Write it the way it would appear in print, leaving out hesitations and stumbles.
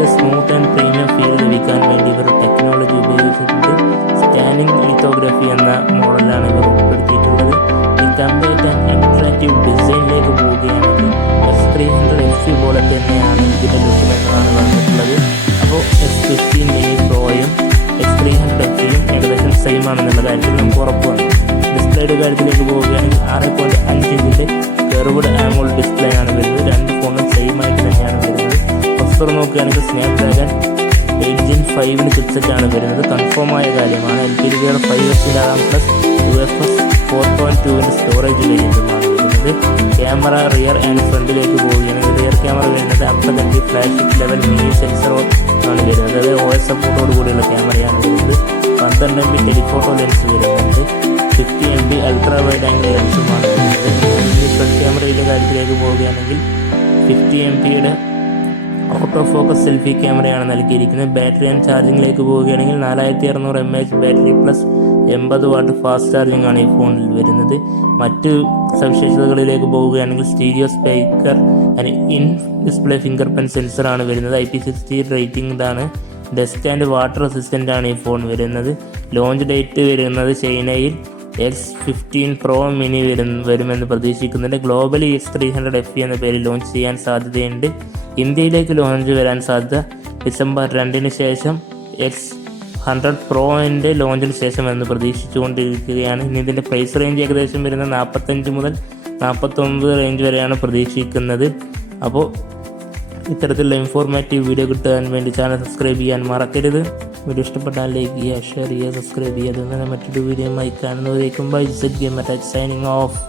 ഇതിൻ്റെ smooth and premium feel ലഭിക്കാൻ വേണ്ടി ഇവർ ടെക്നോളജി ഉപയോഗിച്ചിട്ടുണ്ട്. സ്കാനിങ് ലിത്തോഗ്രഫി എന്ന മോഡലാണ് ഇവർ ഉൾപ്പെടുത്തിയിട്ടുള്ളത്. ഈ കംപ്ലീറ്റ് ആൻഡ് അട്രാക്റ്റീവ് ഡിസൈനിലേക്ക് പോവുകയാണെങ്കിൽ S300 FE പോലെ തന്നെയാണ് ഇതിൻ്റെ ലുക്ക് എന്നതാണ് പറഞ്ഞിട്ടുള്ളത്. അപ്പോൾ S15 mini പ്രോയും S300 FEയും ഏകദേശം സെയിം ആണെന്നുള്ള കാര്യത്തിൽ നമുക്ക് ഉറപ്പാണ്. ഡിസ്പ്ലേയുടെ കാര്യത്തിലേക്ക് പോവുകയാണെങ്കിൽ 6.5 ഇഞ്ചിൻ്റെ കർവ്ഡ് ആമോൾഡ് ഡിസ്പ്ലേ ആണ് വരുന്നത്. രണ്ട് ഫോണും സെയിം ആയിട്ട് തന്നെയാണ് വരുന്നത്. പ്രൊസസ്സർ നോക്കുകയാണെങ്കിൽ സ്നാപ്ഡ്രാഗൺ 8 Gen 5 ചിപ്സെറ്റാണ് വരുന്നത്. കൺഫേം ആയ കാര്യമാണ്. LPDDR 5 RAM plus UFS 4.2 storage വേരിയന്റുമാണ് വരുന്നത്. ക്യാമറ റിയർ ആൻഡ് ഫ്രണ്ടിലേക്ക് പോവുകയാണെങ്കിൽ റിയർ ക്യാമറ വരുന്നത് 50 MP flash level mini sensor ആണ് വരുന്നത്. അതായത് OS സപ്പോർട്ടോട് കൂടിയുള്ള ക്യാമറയാണ് വരുന്നത്. 12 MP ടെലിഫോട്ടോ ലെൻസ് വരുന്നുണ്ട്. 50 MP അൾട്രാ വൈഡ് ആംഗിൾ ലെൻസുമാണ് വരുന്നത്. ഫ്രണ്ട് ക്യാമറയുടെ കാര്യത്തിലേക്ക് പോവുകയാണെങ്കിൽ 50 MPയുടെ ഔട്ടോ ഫോക്കസ് സെൽഫി ക്യാമറയാണ് നൽകിയിരിക്കുന്നത്. ബാറ്ററി ആൻഡ് ചാർജിങ്ങിലേക്ക് പോവുകയാണെങ്കിൽ 4600 mAh battery plus 80 what fast charging ആണ് ഈ ഫോണിൽ വരുന്നത്. മറ്റ് സവിശേഷതകളിലേക്ക് പോവുകയാണെങ്കിൽ stereo speaker and in display finger print sensor ആണ് വരുന്നത്. IP60 റേറ്റിംഗ് ആണ്. ഡസ്റ്റ് ആൻഡ് വാട്ടർ റെസിസ്റ്റൻ്റ് ആണ് ഈ ഫോൺ വരുന്നത്. ലോഞ്ച് ഡേറ്റ് വരുന്നത് ചൈനയിൽ S15 Pro Mini വരുമെന്ന് പ്രതീക്ഷിക്കുന്നുണ്ട്. ഗ്ലോബലി S300 FE എന്ന പേരിൽ ലോഞ്ച് ചെയ്യാൻ സാധ്യതയുണ്ട്. ഇന്ത്യയിലേക്ക് ലോഞ്ച് വരാൻ സാധ്യത ഡിസംബർ 2 ശേഷം S100 Proൻ്റെ ലോഞ്ചിന് ശേഷം എന്ന് പ്രതീക്ഷിച്ചുകൊണ്ടിരിക്കുകയാണ്. ഇനി ഇതിൻ്റെ പ്രൈസ് റേഞ്ച് ഏകദേശം വരുന്ന 45 മുതൽ 49 റേഞ്ച് വരെയാണ് പ്രതീക്ഷിക്കുന്നത്. അപ്പോൾ ഇത്തരത്തിലുള്ള ഇൻഫോർമേറ്റീവ് വീഡിയോ കിട്ടാൻ വേണ്ടി ചാനൽ സബ്സ്ക്രൈബ് ചെയ്യാൻ മറക്കരുത്. വീഡിയോ ഇഷ്ടപ്പെട്ടാൽ ലൈക്ക് ചെയ്യുക, ഷെയർ ചെയ്യുക, സബ്സ്ക്രൈബ് ചെയ്യുക. അതുപോലെ മറ്റൊരു വീഡിയോയുമായി കാണുന്നവരേക്കും bye. Z Gamer Tech signing of.